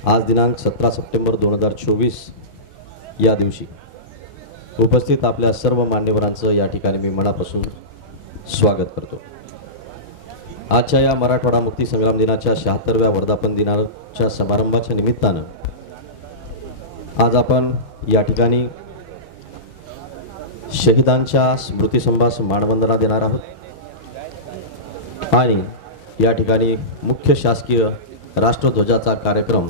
आज दिनांक 17 सप्टेंबर 2024 या दिवशी उपस्थित आपल्या सर्व मान्यवरांचं या ठिकाणी मी मनापासून स्वागत करतो। आजच्या या मराठवाडा मुक्ती संग्राम दिनाच्या 76व्या वर्धापन दिनाच्या समारंभाच्या निमित्तानं आज आपण या ठिकाणी शहीदांच्या स्मृतिसंभास मानवंदना देणार आहोत आणि या ठिकाणी मुख्य शासकीय राष्ट्रध्वजाचा कार्यक्रम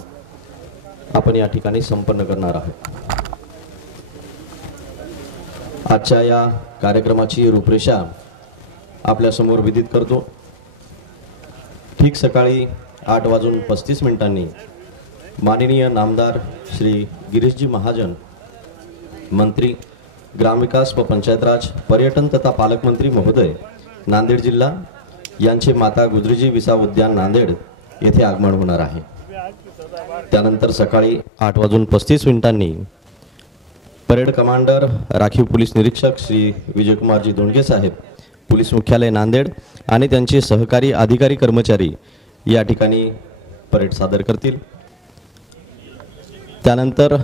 आपण या ठिकाणी संपन्न करणार आहोत। आजच्या या कार्यक्रमाची रूपरेषा आपल्या समोर विदित करतो। ठीक सकाळी 8:35 माननीय नामदार श्री गिरीशजी महाजन, मंत्री ग्रामविकास व पंचायत राज, पर्यटन तथा पालकमंत्री महोदय नांदेड जिल्हा यांचे माता गुजरीजी विसा उद्यान नांदेड येथे आगमन होणार आहे। त्यानंतर सकाळी 8:35 परेड कमांडर राखीव पोलीस निरीक्षक श्री विजयकुमारजी दोंडगे साहेब, पोलीस मुख्यालय नांदेड आणि त्यांचे सहकारी अधिकारी कर्मचारी या ठिकाणी परेड सादर करतील। त्यानंतर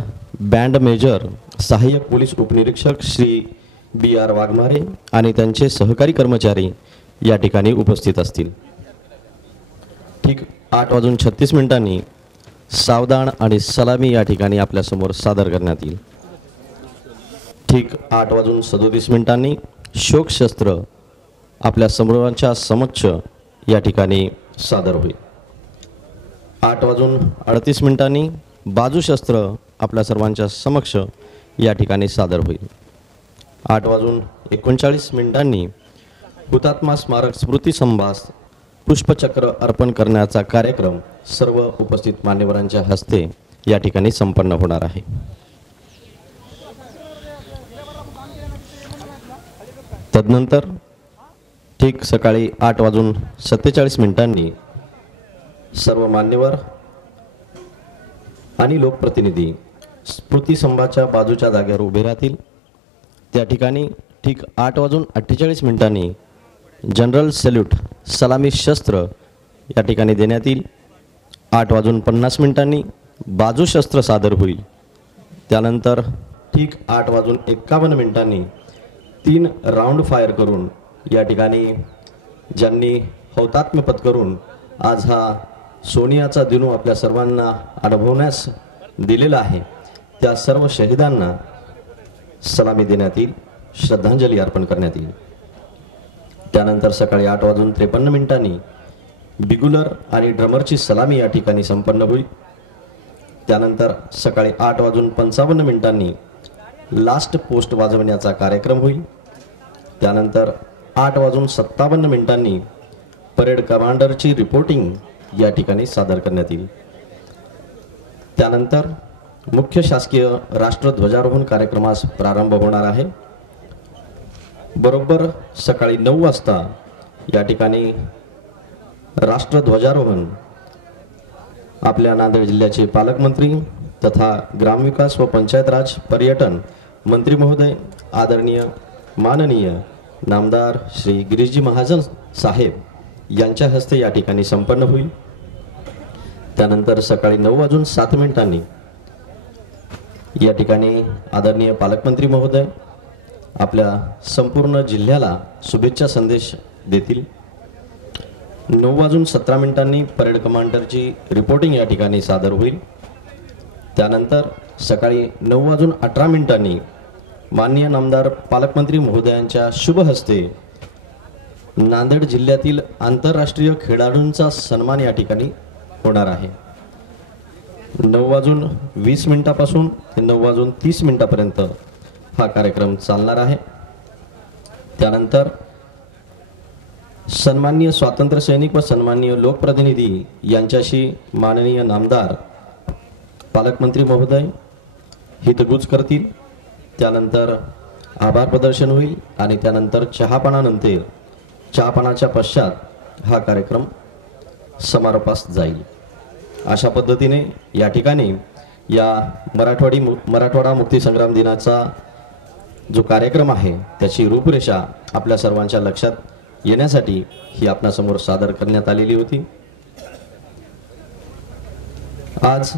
बँड मेजर सहाय्यक पोलीस उपनिरीक्षक श्री BR वाघमारे आणि त्यांचे सहकारी कर्मचारी या ठिकाणी उपस्थित असतील। ठीक 8:36 सावधान आणि सलामी या ठिकाणी आपल्या समोर सादर करण्यात येईल। ठीक 8:37 शोकशस्त्र आपल्या समोरांच्या समक्ष या ठिकाणी सादर होईल। 8:38 बाजूशस्त्र आपल्या सर्वांच्या समक्ष या ठिकाणी सादर होईल। 8:39 हुतात्मा स्मारक स्मृतिसंभास पुष्पचक्र अर्पण करण्याचा कार्यक्रम सर्व उपस्थित मान्यवरांच्या हस्ते या ठिकाणी संपन्न होणार आहे। तदनंतर ठीक सकाळी 8:47 सर्व मान्यवर आणि लोकप्रतिनिधी स्मृतिसंभाच्या बाजूच्या जागेवर उभे राहतील। त्या ठिकाणी ठीक 8:48 जनरल सॅल्यूट सलामी शस्त्र या ठिकाणी देण्यात येईल। 8:50 बाजूशस्त्र सादर होईल। त्यानंतर ठीक 8:51 3 राऊंड फायर करून या ठिकाणी ज्यांनी हौतात्म्य पत्करून आज हा सोनियाचा दिनू आपल्या सर्वांना अनुभवण्यास दिलेला आहे त्या सर्व शहीदांना सलामी देण्यात येईल, श्रद्धांजली अर्पण करण्यात येईल। त्यानंतर सकाळी 8:53 बिगुलर आणि ड्रमरची सलामी या ठिकाणी संपन्न होईल। त्यानंतर सकाळी 8:55 लास्ट पोस्ट वाजवण्याचा कार्यक्रम होईल। त्यानंतर 8:57 परेड कमांडरची रिपोर्टिंग या ठिकाणी सादर करण्यात येईल। त्यानंतर मुख्य शासकीय राष्ट्रध्वजारोहण कार्यक्रमास प्रारंभ होणार आहे। बरोबर सकाळी 9 वाजता या ठिकाणी राष्ट्रध्वजारोहण आपल्या नांदेड जिल्ह्याचे पालकमंत्री तथा ग्रामविकास व पंचायत राज पर्यटन मंत्री महोदय आदरणीय माननीय नामदार श्री गिरीशजी महाजन साहेब यांच्या हस्ते या ठिकाणी संपन्न होईल। त्यानंतर सकाळी 9:07 या ठिकाणी आदरणीय पालकमंत्री महोदय आपल्या संपूर्ण जिल्ह्याला शुभेच्छा संदेश देतील। 9:17 परेड कमांडरची रिपोर्टिंग या ठिकाणी सादर होईल। त्यानंतर सकाळी 9:18 माननीय नामदार पालकमंत्री महोदयांच्या शुभ हस्ते नांदेड जिल्ह्यातील आंतरराष्ट्रीय खेळाडूंचा सन्मान या ठिकाणी होणार आहे। 9:20 पासून ते 9:30 पर्यंत हा कार्यक्रम चालणार आहे। त्यानंतर सन्माननीय स्वातंत्र्य सैनिक व सन्माननीय लोकप्रतिनिधी यांच्याशी माननीय नामदार पालकमंत्री महोदय हितगुज करतील। त्यानंतर आभार प्रदर्शन होईल आणि त्यानंतर चहापानाच्या पश्चात हा कार्यक्रम समारोपास जाईल। अशा पद्धतीने या ठिकाणी या मराठवाडा मुक्ती संग्राम दिनाचा जो कार्यक्रम आहे त्याची रूपरेषा आपल्या सर्वांच्या लक्षात येण्यासाठी ही आपणासमोर सादर करण्यात आलेली होती। आज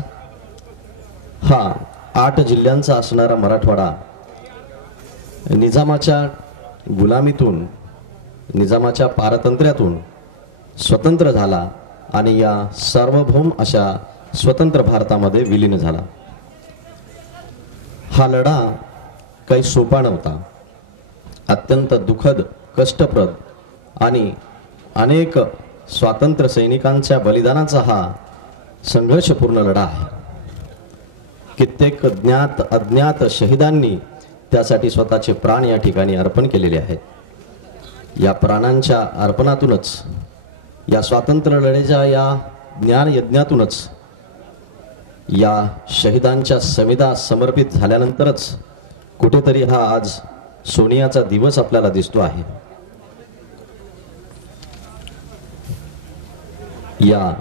हा 8 जिल्ह्यांचा असणारा मराठवाडा निजामाच्या गुलामीतून, निजामाच्या पारतंत्र्यातून स्वतंत्र झाला आणि या सार्वभौम अशा स्वतंत्र भारतामध्ये विलीन झाला। हा लढा काही सोपा नव्हता, अत्यंत दुःखद, कष्टप्रद आणि अनेक स्वातंत्र्य सैनिकांच्या बलिदानाचा हा संघर्षपूर्ण लढा आहे। कित्येक ज्ञात अज्ञात शहीदांनी त्यासाठी स्वतःचे प्राण या ठिकाणी अर्पण केलेले आहेत। या प्राणांच्या अर्पणातूनच, या स्वातंत्र्य लढ्याच्या या ज्ञान यज्ञातूनच, या शहीदांच्या समिधा समर्पित झाल्यानंतरच कुठेतरी हा आज सोनियाचा दिवस आपल्याला दिसतो आहे। या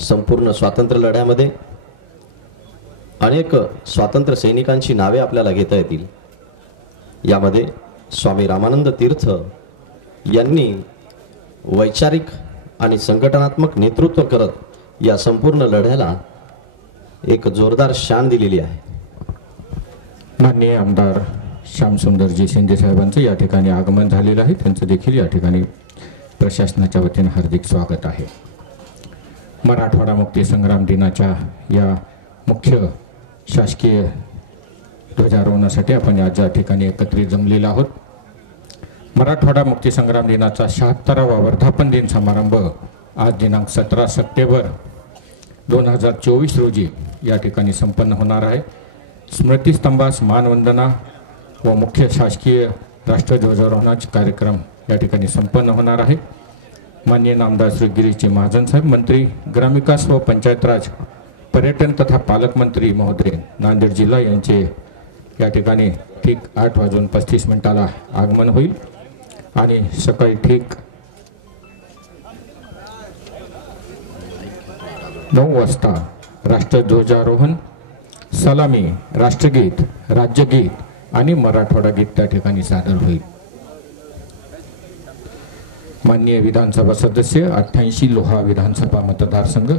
संपूर्ण स्वातंत्र्य लढ्यामध्ये अनेक स्वातंत्र्य सैनिकांची नावे आपल्याला घेता येतील। यामध्ये स्वामी रामानंद तीर्थ यांनी वैचारिक आणि संघटनात्मक नेतृत्व करत या संपूर्ण लढ्याला एक जोरदार शान दिलेली आहे। माननीय आमदार श्यामसुंदरजी शिंदे साहेबांचं या ठिकाणी आगमन झालेलं आहे, त्यांचं देखील या ठिकाणी प्रशासनाच्या वतीने हार्दिक स्वागत आहे। मराठवाडा मुक्ती संग्राम दिनाच्या या मुख्य शासकीय ध्वजारोहणासाठी आपण या ठिकाणी एकत्रित जमलेलो आहोत। मराठवाडा मुक्ती संग्राम दिनाचा 76वा वर्धापन दिन समारंभ आज दिनांक 17 सप्टेंबर 2024 रोजी या ठिकाणी संपन्न होणार आहे। स्मृतिस्तंभास मानवंदना व मुख्य शासकीय राष्ट्रध्वजारोहणाचे कार्यक्रम या ठिकाणी संपन्न होणार आहे। माननीय नामदार श्री गिरीशजी महाजन साहेब, मंत्री ग्रामविकास व पंचायत राज, पर्यटन तथा पालकमंत्री महोदय नांदेड जिल्हा यांचे या ठिकाणी ठीक 8:35 आगमन होईल आणि सकाळी ठीक 9 वाजता राष्ट्रध्वजारोहण, सलामी, राष्ट्रगीत, राज्यगीत आणि मराठवाडा गीत त्या ठिकाणी सादर होईल। माननीय विधानसभा सदस्य 88 लोहा विधानसभा मतदारसंघ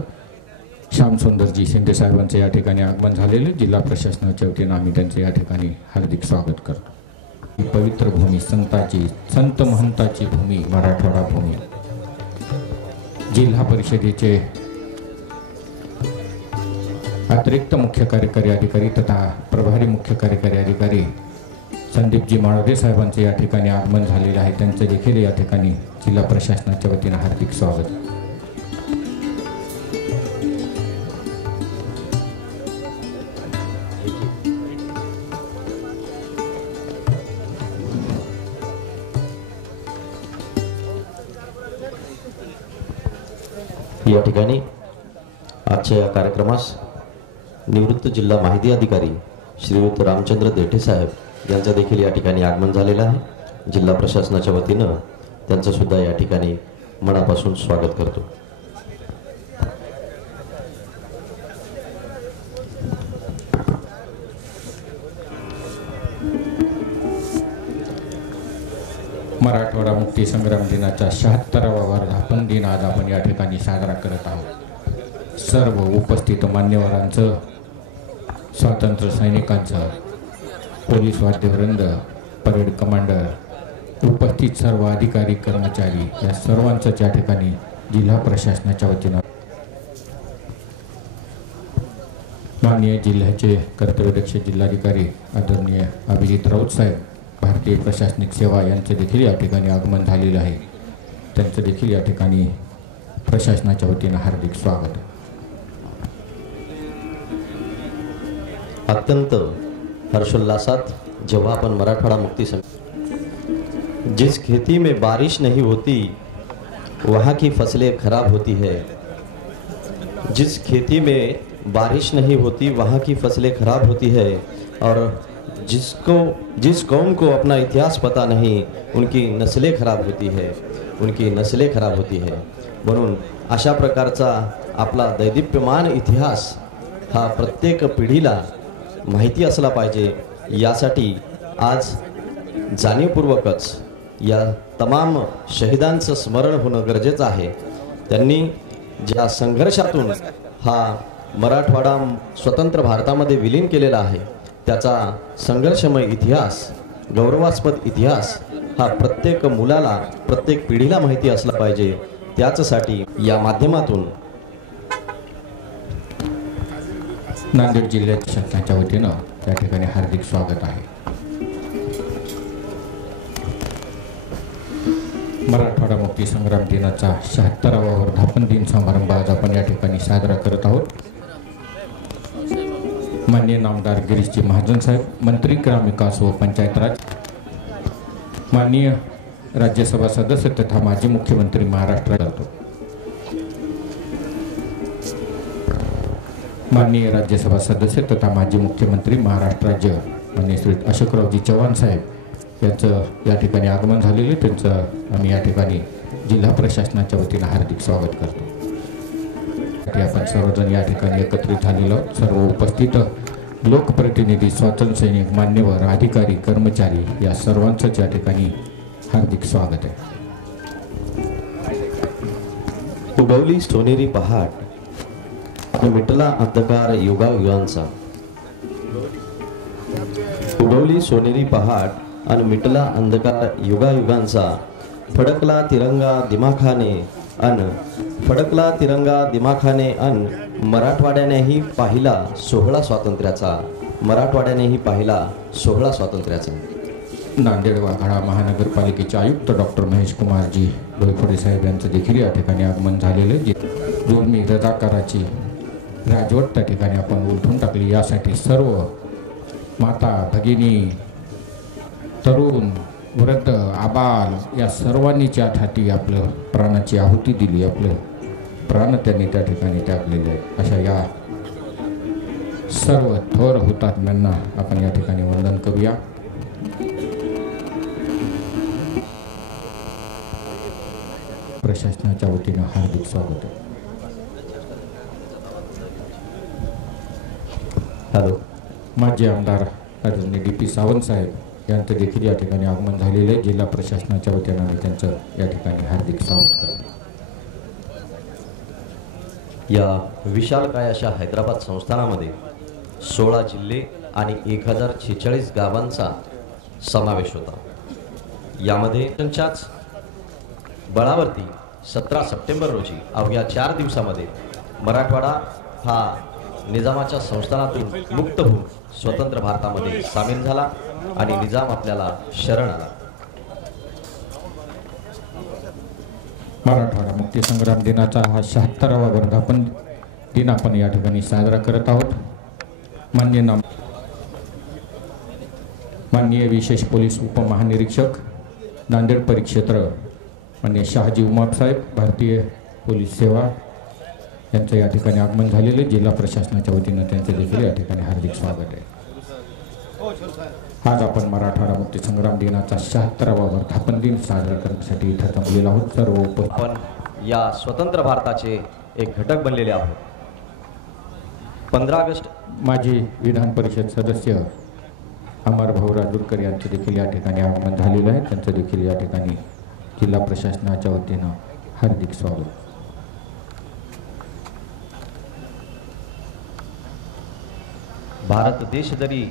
श्यामसुंदरजी शिंदे साहेबांचे या ठिकाणी आगमन झालेले, जिल्हा प्रशासनाच्या वतीने आम्ही त्यांचे या ठिकाणी हार्दिक स्वागत करतो। पवित्र भूमी, संतांची, संत महंताची भूमी मराठवाडा भूमी। जिल्हा परिषदेचे अतिरिक्त मुख्य कार्यकारी अधिकारी तथा प्रभारी मुख्य कार्यकारी अधिकारी संदीपजी माळोदे साहेबांचे या ठिकाणी आगमन झालेले आहे, त्यांचे देखील या ठिकाणी जिल्हा प्रशासनाच्या वतीने हार्दिक स्वागत। या ठिकाणी आजच्या या कार्यक्रमास निवृत्त जिल्हा माहिती अधिकारी श्रीयुत रामचंद्र देठे साहेब यांचं देखील या ठिकाणी आगमन झालेलं आहे। जिल्हा प्रशासनाच्या वतीनं त्यांचं सुद्धा या ठिकाणी मनापासून स्वागत करतो। मराठवाडा मुक्ती संग्राम दिनाचा 76वा वर्धापन दिन आज आपण या ठिकाणी साजरा करत आहोत। सर्व उपस्थित मान्यवरांचं, स्वातंत्र्य सैनिकांचं, पोलीस वाद्यवृंद, परेड कमांडर, उपस्थित सर्व अधिकारी कर्मचारी या सर्वांचं या ठिकाणी जिल्हा प्रशासनाच्या वतीनं माननीय जिल्ह्याचे कर्तव्यदक्ष जिल्हाधिकारी आदरणीय अभिजित राऊत साहेब, भारतीय प्रशासनिक सेवा यांचे देखील या ठिकाणी आगमन झालेलं आहे, त्यांचं देखील या ठिकाणी प्रशासनाच्या वतीनं हार्दिक स्वागत। अत्यंत हर्षोल्लासात जेव्हा अपन मराठवाड़ा मुक्ति जिस खेती में बारिश नहीं होती वहाँ की फसलें खराब होती है, जिस खेती में बारिश नहीं होती वहाँ की फसलें खराब होती है, और जिस कौम को अपना इतिहास पता नहीं उनकी नस्लें खराब होती है, उनकी नस्लें खराब होती है। म्हणून अशा प्रकारचा आपला दैदिप्यमान इतिहास हा प्रत्येक पिढीला माहिती असला पाहिजे, यासाठी आज जाणीवपूर्वकच या तमाम शहीदांचं स्मरण होणं गरजेचं आहे। त्यांनी ज्या संघर्षातून हा मराठवाडा स्वतंत्र भारतामध्ये विलीन केलेला आहे त्याचा संघर्षमय इतिहास, गौरवास्पद इतिहास हा प्रत्येक मुलाला, प्रत्येक पिढीला माहिती असला पाहिजे. त्याचसाठी या माध्यमातून नांदेड जिल्ह्यात शासनाच्या वतीनं त्या ठिकाणी हार्दिक स्वागत आहे. मराठवाडा मुक्ती संग्राम दिनाचा 76वा वर्धापन दिन समारंभ आज आपण या ठिकाणी साजरा करत आहोत. माननीय नामदार गिरीशजी महाजन साहेब, मंत्री ग्रामविकास व पंचायत राज, माननीय राज्यसभा सदस्य तथा माजी मुख्यमंत्री महाराष्ट्र करतो. माननीय राज्यसभा सदस्य तथा माजी मुख्यमंत्री महाराष्ट्र राज्य माननीय श्री अशोकरावजी चव्हाण साहेब यांचं या ठिकाणी आगमन झालेले, त्यांचं आम्ही या ठिकाणी जिल्हा प्रशासनाच्या वतीनं हार्दिक स्वागत करतो. आपण सर्वजण या ठिकाणी एकत्रित झालेलो, सर्व उपस्थित लोकप्रतिनिधी, स्वातंत्र्य सैनिक, मान्यवर, अधिकारी, कर्मचारी या सर्वांचंच या ठिकाणी हार्दिक स्वागत आहे. उडवली सोनेरी पहाट, मिटला अंधकार युगायुगांचा. उडवली सोनेरी पहाट आणि मिटला अंधकार युगायुगांचा. फडकला तिरंगा दिमाखाने फडकला तिरंगा दिमाखाने मराठवाड्यानेही पाहिला सोहळा स्वातंत्र्याचा. मराठवाड्यानेही पाहिला सोहळा स्वातंत्र्याचा. नांदेड वाघाळा महानगरपालिकेचे आयुक्त डॉक्टर महेश कुमारजी डोईफोडे साहेब यांचं देखील या ठिकाणी आगमन झालेलं आहे. जुलमी रजाकाराची राजवट त्या ठिकाणी आपण उलटून टाकली, यासाठी सर्व माता, भगिनी, तरुण, वृद्ध, आबाल या सर्वांनी त्यासाठी आपलं प्राणाची आहुती दिली, आपलं प्राण त्यांनी त्या ठिकाणी त्यागलेले आहे. अशा या सर्व थोर हुतात्म्यांना आपण या ठिकाणी वंदन करूया. प्रशासनाच्या वतीनं हार्दिक स्वागत आहे. हॅलो. माजी आमदार आदरणीय डी.पी. सावंत साहेब यांचं देखील या ठिकाणी आगमन झालेलं आहे. जिल्हा प्रशासनाच्या वतीनं आम्ही त्यांचं या ठिकाणी हार्दिक स्वागत करतो. या विशालकाय अशा हैदराबाद संस्थानामध्ये 16 जिल्हे आणि 1046 गावांचा समावेश होता. यामध्ये त्यांच्याच बळावरती 17 सप्टेंबर रोजी अवघ्या 4 दिवसामध्ये मराठवाडा हा निजामाच्या संस्थानातून मुक्त होऊन स्वतंत्र भारतामध्ये सामील झाला आणि निजाम आपल्याला शरण आला. मराठवाडा मुक्ती संग्राम दिनाचा हा 76वा वर्धापन दिन आपण या ठिकाणी साजरा करत आहोत. माननीय विशेष पोलीस उपमहानिरीक्षक नांदेड परिक्षेत्र माननीय शहाजी उमाप साहेब, भारतीय पोलीस सेवा यांचं या ठिकाणी आगमन झालेले. जिल्हा प्रशासनाच्या वतीनं त्यांचं देखील या ठिकाणी हार्दिक स्वागत आहे. आज आपण मराठवाडा मुक्ती संग्राम दिनाचा 76वा वर्धापन दिन साजरा करण्यासाठी इथं जमलेलो आहोत. सर्व आपण या स्वतंत्र भारताचे एक घटक बनलेले आहोत. 15 ऑगस्ट माजी विधान परिषद सदस्य अमर भाऊ राजूरकर यांचं देखील या ठिकाणी आगमन झालेलं आहे. त्यांचं देखील या ठिकाणी जिल्हा प्रशासनाच्या वतीनं हार्दिक स्वागत. भारत देश जरी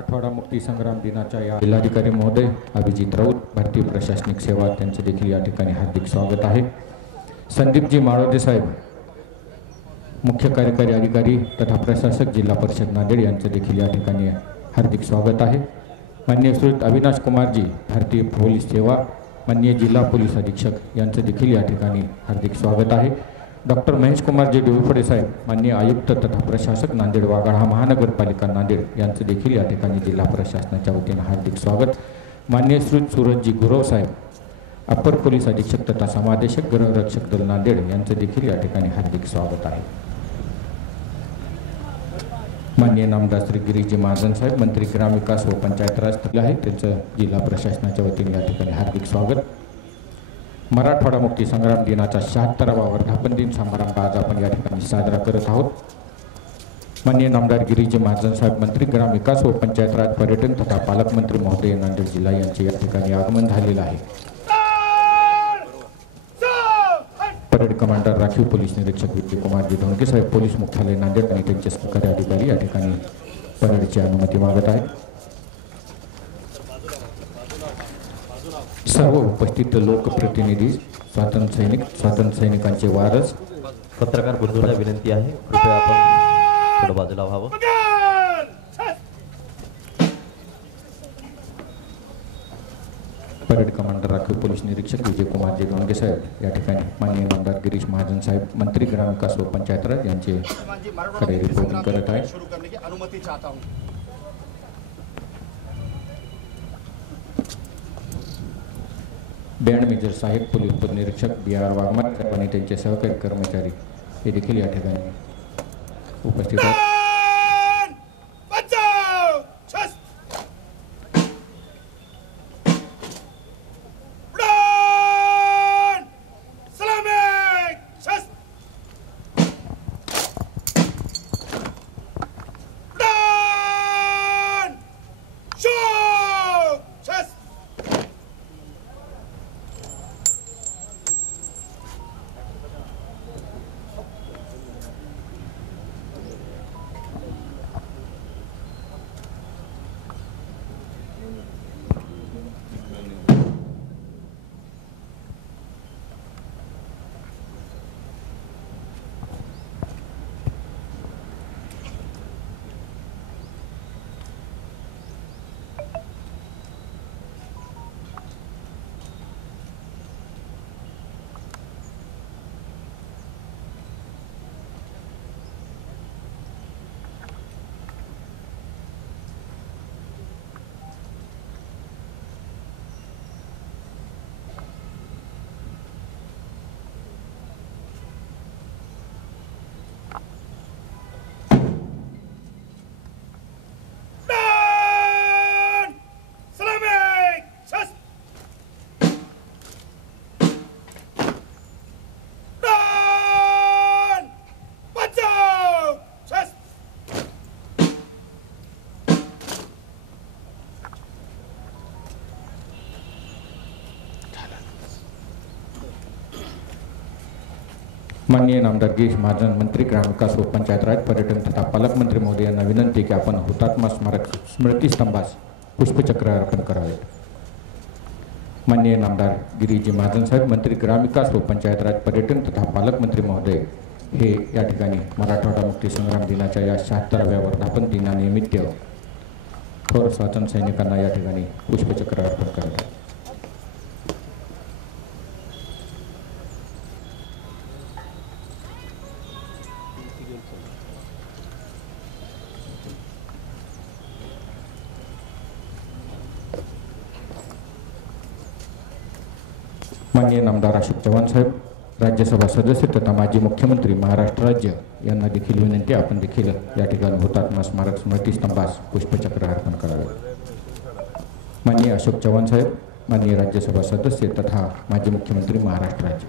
मराठवाडा मुक्ती संग्राम दिनाच्या या जिल्हाधिकारी महोदय अभिजित राऊत, भारतीय प्रशासनिक सेवा, त्यांचे देखील या ठिकाणी हार्दिक स्वागत आहे. संदीपजी माळोदे साहेब, मुख्य कार्यकारी अधिकारी तथा प्रशासक, जिल्हा परिषद नांदेड, यांचे देखील या ठिकाणी हार्दिक स्वागत आहे. माननीय श्री अविनाश कुमारजी, भारतीय पोलीस सेवा, माननीय जिल्हा पोलीस अधीक्षक, यांचे देखील या ठिकाणी हार्दिक स्वागत आहे. डॉक्टर महेश कुमारजी डोईफोडे साहेब, माननीय आयुक्त तथा प्रशासक, नांदेड वाघाळा महानगरपालिका नांदेड, यांचे देखील या ठिकाणी जिल्हा प्रशासनाच्या वतीने हार्दिक स्वागत. माननीय श्री सूरजजी गुरव साहेब, अप्पर पोलीस अधीक्षक तथा समादेशक, गृहरक्षक दल नांदेड, यांचे देखील या ठिकाणी हार्दिक स्वागत आहे. माननीय नामदार श्री गिरीजी महाजन साहेब, मंत्री ग्रामविकास व पंचायत राज आहे, त्यांचं जिल्हा प्रशासनाच्या वतीने या ठिकाणी हार्दिक स्वागत. मराठवाडा मुक्ती संग्राम दिनाचा 76वा वर्धापन दिन समारंभ आज आपण या ठिकाणी साजरा करत आहोत. माननीय नामदार गिरीजी महाजन साहेब, मंत्री ग्रामविकास व पंचायत राज, पर्यटन तथा पालकमंत्री महोदय, नांदेड जिल्हा, यांचे या ठिकाणी आगमन झालेलं आहे. परेड कमांडर राखीव पोलीस निरीक्षक विजय कुमारजी धोंडके साहेब, पोलीस मुख्यालय नांदेड, आणि त्यांचे सहकारी अधिकारी या ठिकाणी परेडची अनुमती मागत आहेत. सर्व उपस्थित लोकप्रतिनिधी, स्वातंत्र्य सैनिकांचे वारस, पत्रकार बंधूंना विनंती आहे, कृपया आपण थोडं बाजूला व्हावं. परेड कमांडर राखीव पोलीस निरीक्षक विजय कुमारजी धोंडके साहेब या ठिकाणी माननीय नामदार गिरीश महाजन साहेब, मंत्री ग्रामविकास व पंचायत राज, यांचे कडे रिपोर्टिंग करत आहे. बँड मेजर साहेब, पोलीस उपनिरीक्षक BR वाघमारे साहेब आणि त्यांचे सहकारी कर्मचारी हे देखील या ठिकाणी उपस्थित आहेत. माननीय नामदार गिरीश महाजन, मंत्री ग्रामविकास व पंचायत राज, पर्यटन तथा पालकमंत्री महोदय यांना विनंती की आपण हुतात्मा स्मारक स्मृतिस्तंभास पुष्पचक्र अर्पण करावे. माननीय नामदार गिरीजी महाजन साहेब, मंत्री ग्रामविकास व पंचायत राज, पर्यटन तथा पालकमंत्री महोदय हे या ठिकाणी मराठवाडा मुक्ती संग्राम दिनाच्या या 76व्या वर्धापन दिनानिमित्त थोर स्वातंत्र्य सैनिकांना या ठिकाणी पुष्पचक्र अर्पण करत आहेत. माननीय नामदार अशोक चव्हाण साहेब, राज्यसभा सदस्य तथा माजी मुख्यमंत्री महाराष्ट्र राज्य, यांना देखील विनंती आपण देखील या ठिकाणी हुतात्मा स्मारक स्मृतिस्तंभास पुष्पचक्र अर्पण करावे. माननीय अशोक चव्हाण साहेब, माननीय राज्यसभा सदस्य तथा माजी मुख्यमंत्री महाराष्ट्र राज्य.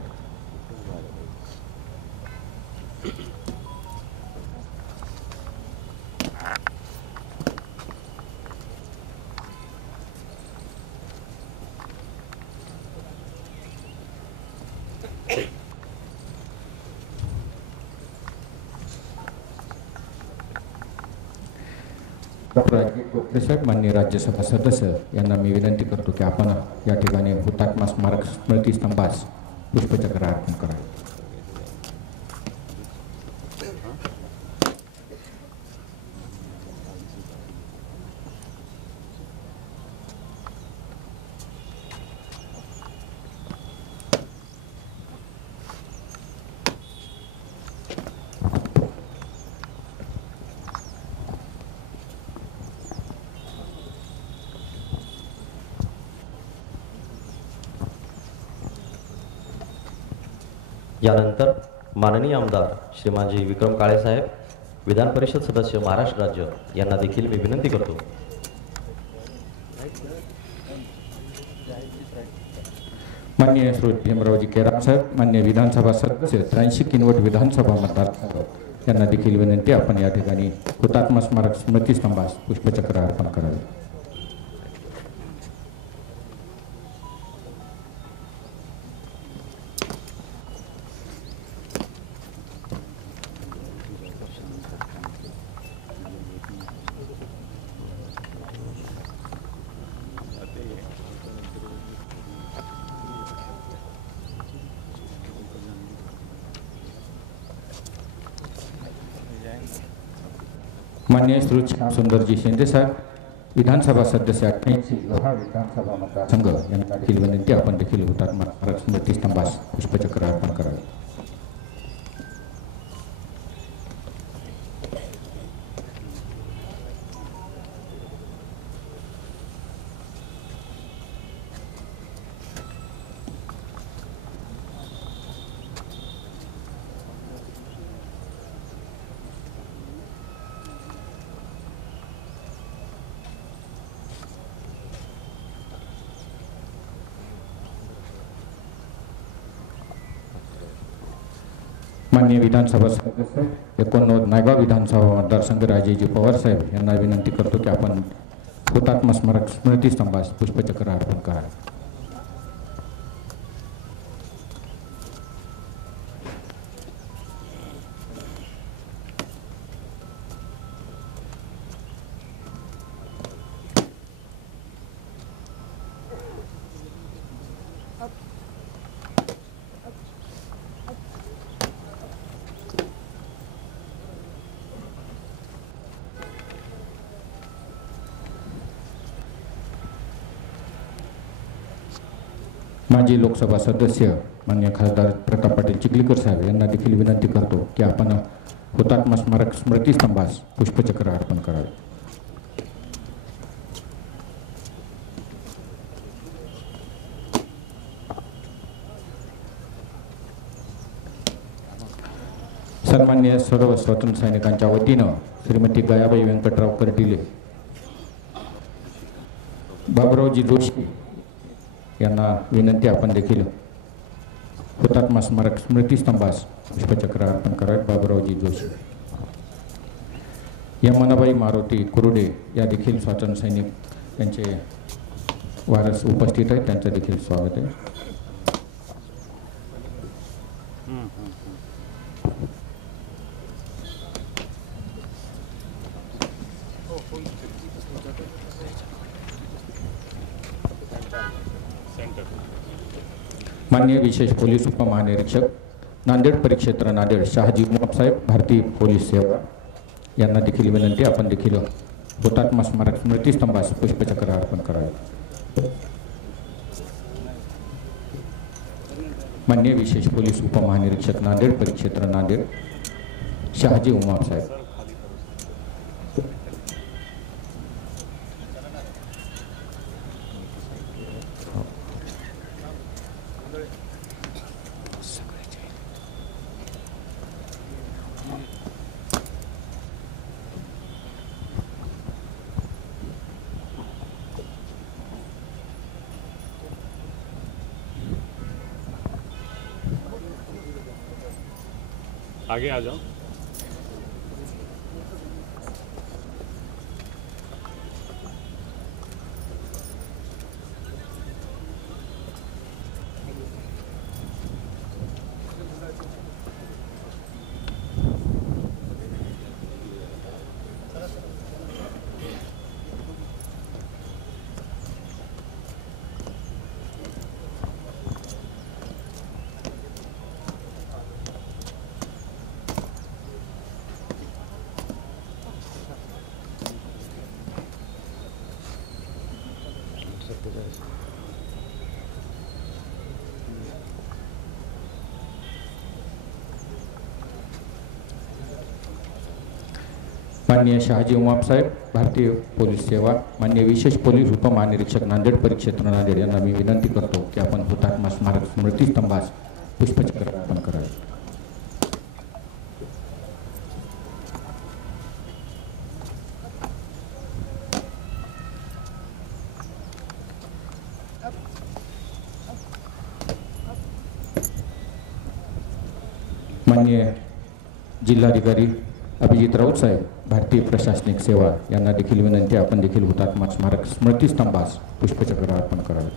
डॉक्टर गोखले साहेब, माननीय राज्यसभा सदस्य यांना मी विनंती करतो की आपण या ठिकाणी हुतात्मा स्मारक स्मृतिस्तंभास पुष्पचक्र अर्पण करा. यानंतर माननीय आमदार श्रीमानजी विक्रम काळे साहेब, विधान परिषद सदस्य महाराष्ट्र राज्य यांना देखील मी विनंती करतो. माननीय श्री भीमरावजी केराम साहेब, माननीय विधानसभा सदस्य 83 किनवट विधानसभा मतदारसंघ यांना देखील विनंती, आपण या ठिकाणी हुतात्मा स्मारक स्मृतिस्तंभास पुष्पचक्र अर्पण करावे. माननीय श्री श्यामसुंदरजी शिंदे साहेब, विधानसभा सदस्य 88 लोहा विधानसभा मतदारसंघ यांना देखील विनंती, आपण देखील हुतात्मा स्मारक स्मृतिस्तंभास पुष्पचक्र अर्पण करावे. माननीय विधानसभा सदस्य 89 नायगाव विधानसभा मतदारसंघ राजेजी पवार साहेब यांना विनंती करतो की आपण हुतात्मा स्मारक स्मृतिस्तंभास पुष्पचक्र अर्पण करा. माजी लोकसभा सदस्य माननीय खासदार प्रताप पाटील चिखलीकर साहेब यांना देखील विनंती करतो की आपण हुतात्मा स्मारक स्मृतिस्तंभास पुष्पचक्र अर्पण करावे. सन्माननीय सर्व स्वातंत्र्य सैनिकांच्या वतीनं श्रीमती गयाबाई व्यंकटराव कर्डिले, बाबुरावजी जोशी यांना विनंती, आपण देखील हुतात्मा स्मारक स्मृतिस्तंभास पुष्पचक्र अर्पण करावे. बाबुरावजी जोशी, यमुनाबाई मारुती कुरुडे या देखील स्वातंत्र्य सैनिक यांचे वारस उपस्थित आहेत, त्यांचं देखील स्वागत आहे. माननीय विशेष पोलीस उपमहानिरीक्षक नांदेड परिक्षेत्र नांदेड शहाजी उमाप साहेब, भारतीय पोलीस सेवा यांना देखील विनंती, आपण देखील हुतात्मा स्मारक स्मृतिस्तंभास पुष्पचक्र अर्पण करावे. माननीय विशेष पोलीस उपमहानिरीक्षक नांदेड परिक्षेत्र नांदेड शहाजी उमाप साहेब. आगे आ जाओ. माननीय शहाजी उमाप साहेब, भारतीय पोलीस सेवा, माननीय विशेष पोलीस उपमहानिरीक्षक नांदेड परिक्षेत्र नांदेड यांना मी विनंती करतो की आपण हुतात्मा स्मारक स्मृतिस्तंभास पुष्पचक्र अर्पण करावे. माननीय जिल्हाधिकारी अभिजित राऊत साहेब, भारतीय प्रशासनिक सेवा यांना देखील विनंती आपण देखील हुतात्मा स्मारक स्मृतिस्तंभास पुष्पचक्र अर्पण करावे.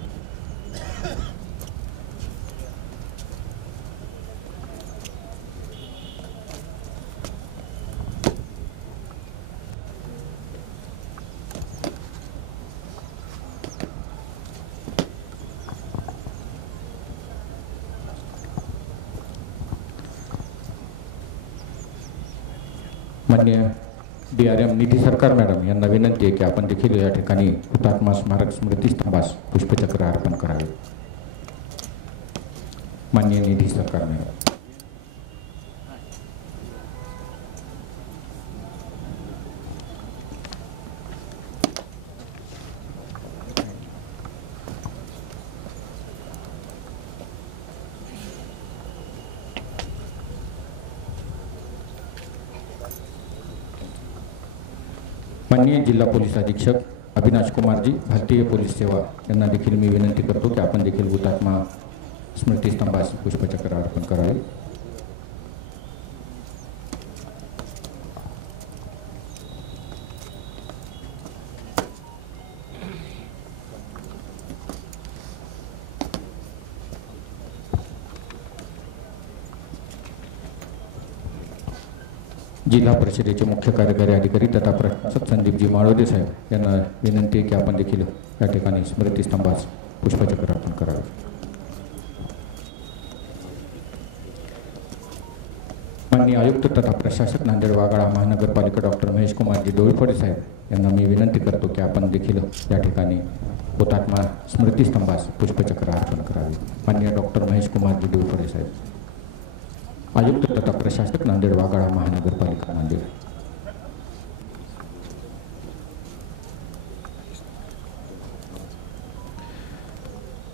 माननीय DRM निधी सरकार मॅडम यांना विनंती आहे की आपण देखील या ठिकाणी हुतात्मा स्मारक स्मृतिस्तंभास पुष्पचक्र अर्पण करावे. माननीय निधी सरकार मॅडम. माननीय जिल्हा पोलीस अधीक्षक अविनाश कुमारजी, भारतीय पोलीस सेवा यांना देखील मी विनंती करतो की आपण देखील हुतात्मा स्मृतिस्तंभास पुष्पचक्र अर्पण करावे. जिल्हा परिषदेचे मुख्य कार्यकारी अधिकारी तथा प्रशासक संदीपजी माळोदे साहेब यांना विनंती आहे की आपण देखील या ठिकाणी स्मृतिस्तंभास पुष्पचक्र अर्पण करावे. माननीय आयुक्त तथा प्रशासक नांदेड वाघाळा महानगरपालिका डॉक्टर महेश कुमारजी डोईफोडे साहेब यांना मी विनंती करतो की आपण देखील या ठिकाणी हुतात्मा स्मृतिस्तंभास पुष्पचक्र अर्पण करावे. माननीय डॉक्टर महेश कुमारजी डोईफोडे साहेब, आयुक्त तथा प्रशासक नांदेड वाघाळा महानगरपालिका नांदेड.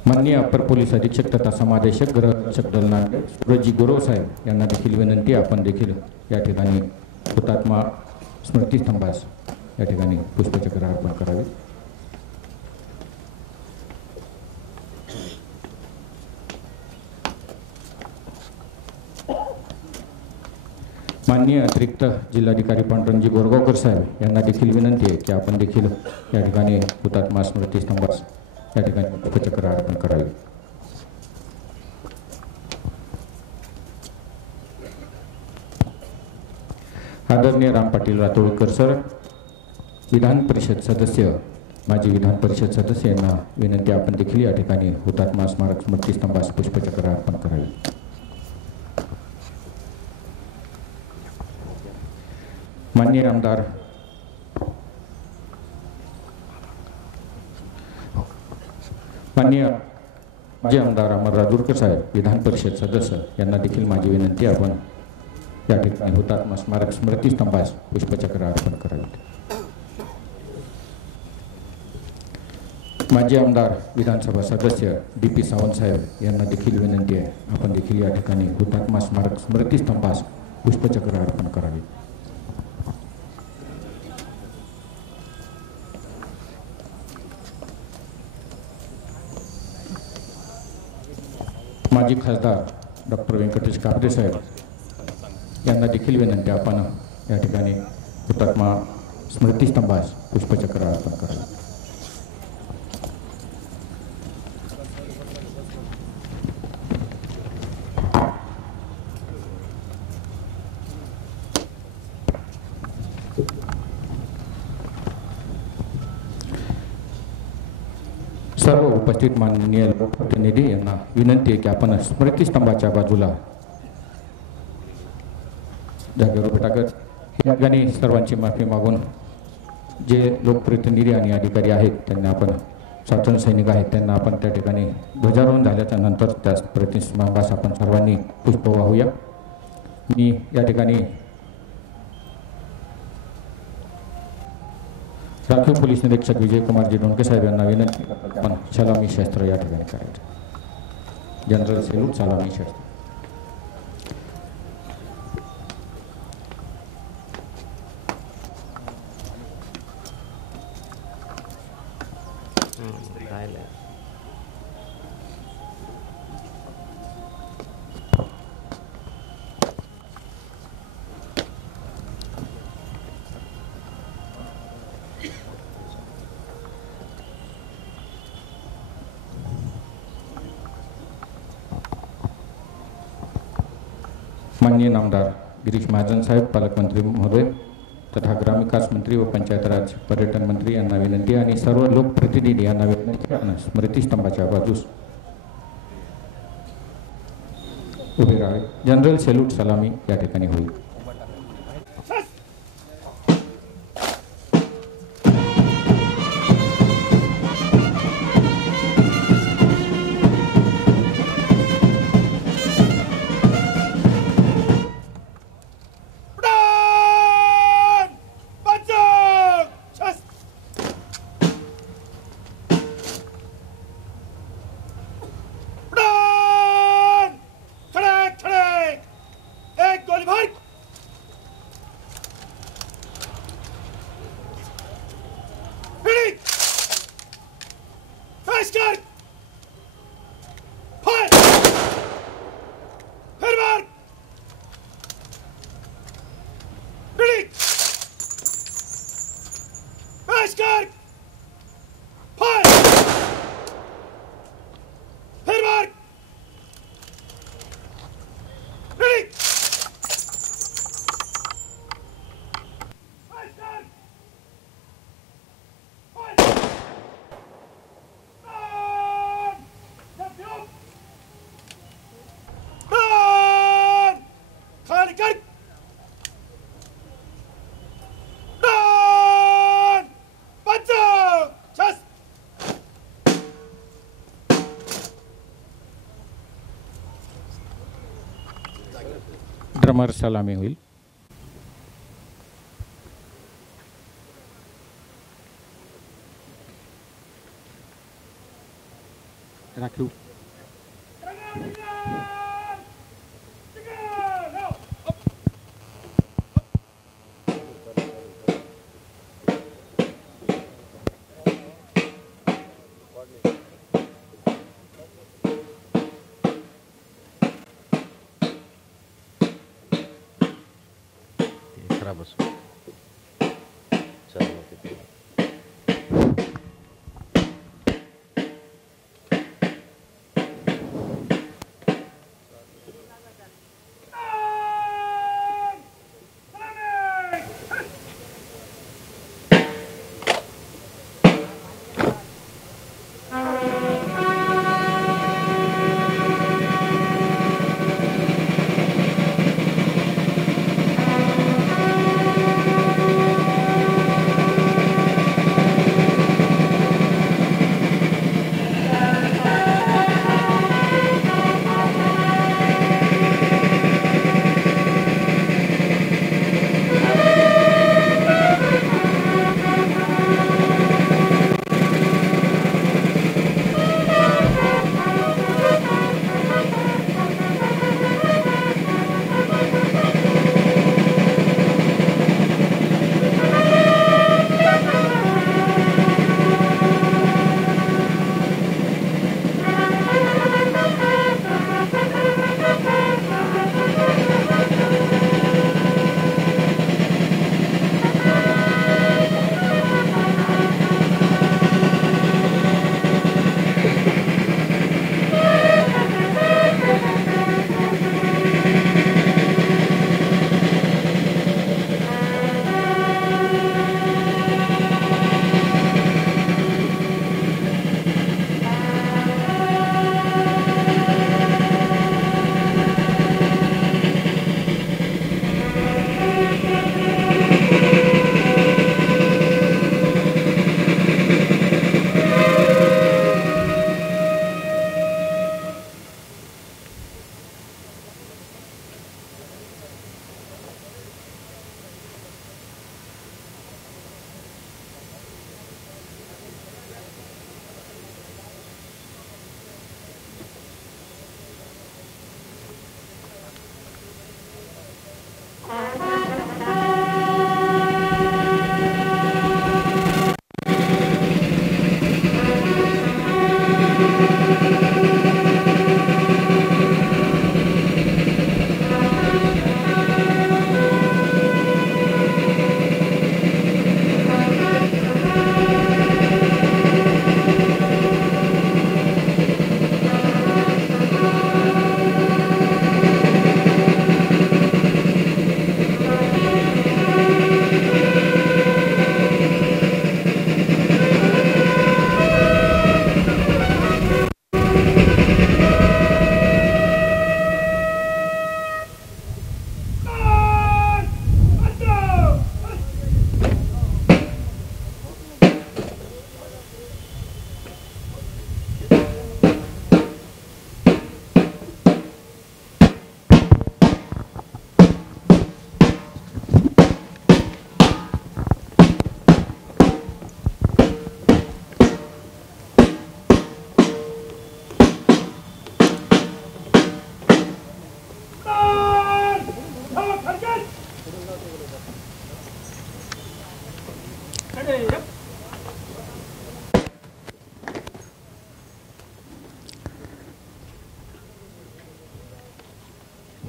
माननीय अपर पोलीस अधीक्षक तथा समादेशक गृहरक्षक दल नांदेड सूरजजी गुरव साहेब यांना देखील विनंती आपण देखील या ठिकाणी हुतात्मा स्मृतिस्तंभास या ठिकाणी पुष्पचक्र अर्पण करावे. माननीय अतिरिक्त जिल्हाधिकारी पांडुरंगजी बोरगावकर साहेब यांना देखील विनंती आहे की आपण देखील या ठिकाणी हुतात्मा स्मृतिस्तंभास या ठिकाणी पुष्पचक्र अर्पण करावे. आदरणीय राम पाटील रातोळकर सर, विधान परिषद सदस्य, माजी विधान परिषद सदस्य यांना विनंती आपण देखील या ठिकाणी हुतात्मा स्मारक स्मृतिस्तंभास पुष्पचक्र अर्पण करावे. माननीय आमदार माजी आमदार अमर राजूरकर साहेब, विधान परिषद सदस्य यांना देखील माझी विनंती आपण या ठिकाणी हुतात्मा स्मारक स्मृतिस्तंभास पुष्पचक्र अर्पण करावे. माजी आमदार विधानसभा सदस्य DP सावंत साहेब यांना देखील विनंती आहे आपण देखील या ठिकाणी हुतात्मा स्मारक स्मृतिस्तंभास पुष्पचक्र अर्पण करावे. माजी खासदार डॉक्टर व्यंकटेश कापरे साहेब यांना देखील विनंती आपण या ठिकाणी हुतात्मा स्मृतिस्तंभास पुष्पचक्र अर्पण करावे. सर्व उपस्थित माननीय लोकप्रतिनिधी यांना विनंती आहे की आपण स्मृतिस्तंभाच्या बाजूला जागेवर उभे टाकत या ठिकाणी सर्वांची माफी मागून जे लोकप्रतिनिधी आणि अधिकारी आहेत त्यांना आपण स्वातंत्र्य सैनिक आहेत त्यांना आपण त्या ठिकाणी ध्वजारोहण झाल्याच्या नंतर त्या प्रतिष्ठांभास आपण सर्वांनी पुष्प वाहूया. मी या ठिकाणी राखीव पोलीस निरीक्षक विजयकुमारजी डोणके साहेब यांना विनंती करतो पण सलामी शस्त्र या ठिकाणी करायचं. जनरल सेल्यूट सलामी शस्त्र. माननीय नामदार गिरीश महाजन साहेब, पालकमंत्री महोदय तथा ग्रामविकास मंत्री व पंचायत राज पर्यटन मंत्री यांना विनंती आणि सर्व लोकप्रतिनिधी यांना विनंती करणं स्मृतिस्तंभाच्या बाजूस उभे राहावे. जनरल सेल्यूट सलामी या ठिकाणी होईल. ड्रमर सलामी होईल. राखीव खराब असो. चला मग.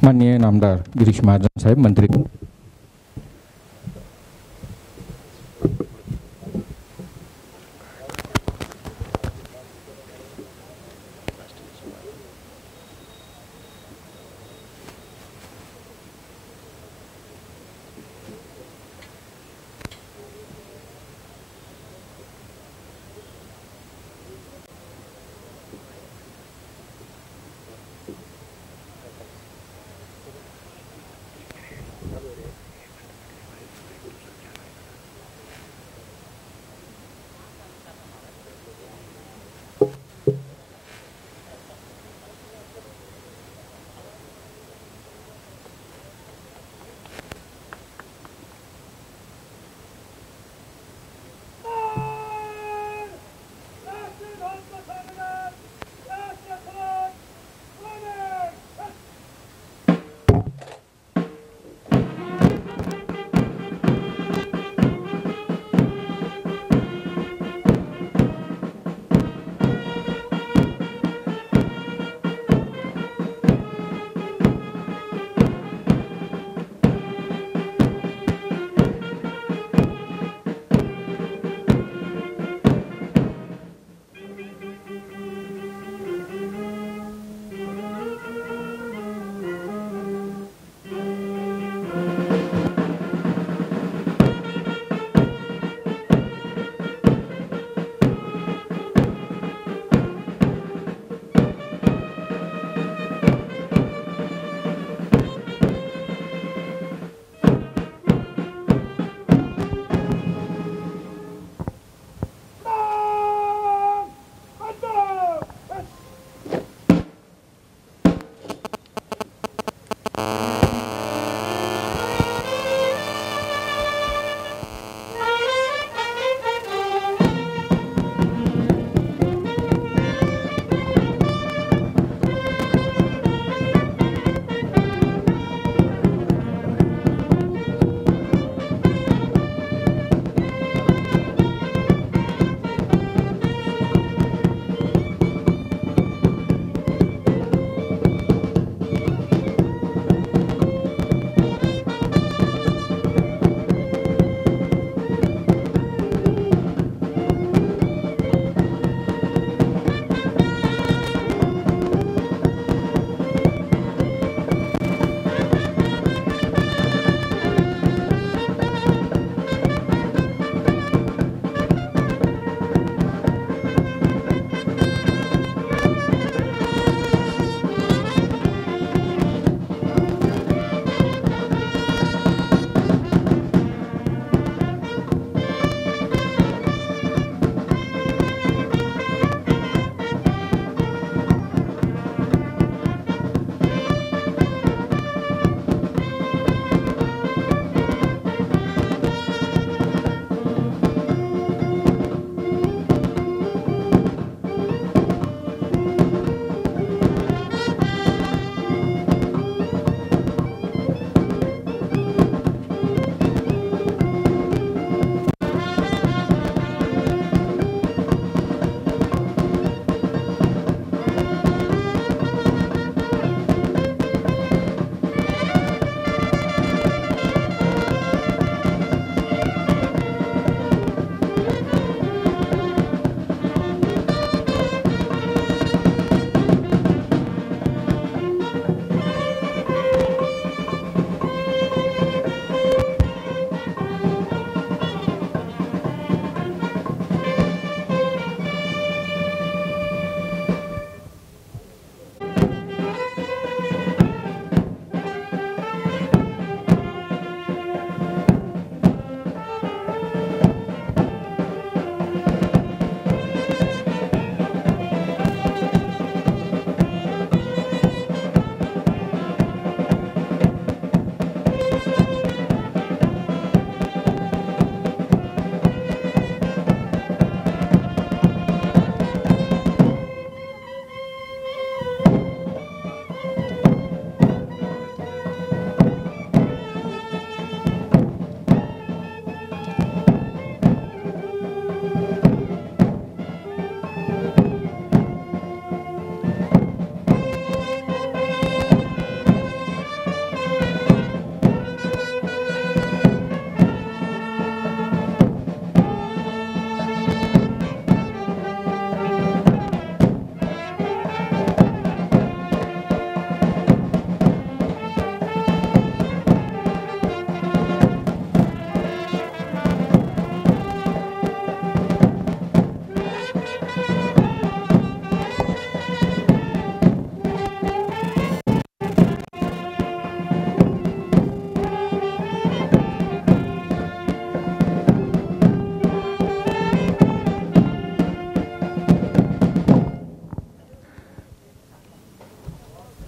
माननीय नामदार गिरीश महाजन साहेब, मंत्री.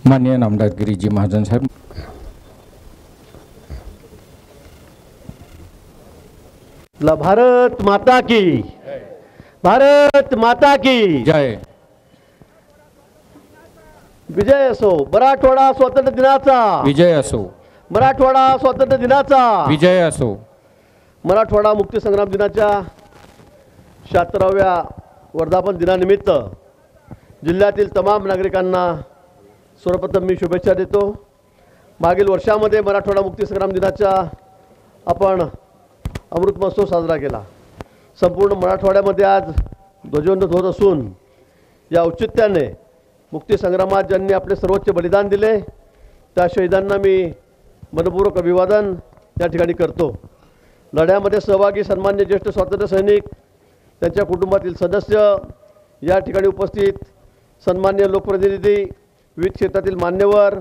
माननीय नामदार गिरीजी महाजन साहेब. भारत माता की, भारत माता की जय. विजय असो. मराठवाडा स्वातंत्र्य दिनाचा विजय असो. मराठवाडा स्वातंत्र्य दिनाचा विजय असो. मराठवाडा मुक्ती संग्राम दिनाच्या 76व्या वर्धापन दिनानिमित्त जिल्ह्यातील तमाम नागरिकांना सर्वप्रथम मी शुभेच्छा देतो. मागील वर्षामध्ये मराठवाडा मुक्ती संग्राम दिनाचा आपण अमृत महोत्सव साजरा केला. संपूर्ण मराठवाड्यामध्ये आज ध्वजवंदन होत असून या औचित्याने मुक्ती संग्रामात ज्यांनी आपले सर्वोच्च बलिदान दिले त्या शहीदांना मी मनपूर्वक अभिवादन या ठिकाणी करतो. लढ्यामध्ये सहभागी सन्मान्य ज्येष्ठ स्वातंत्र्य सैनिक, त्यांच्या कुटुंबातील सदस्य, या ठिकाणी उपस्थित सन्मान्य लोकप्रतिनिधी, विविध क्षेत्रातील मान्यवर,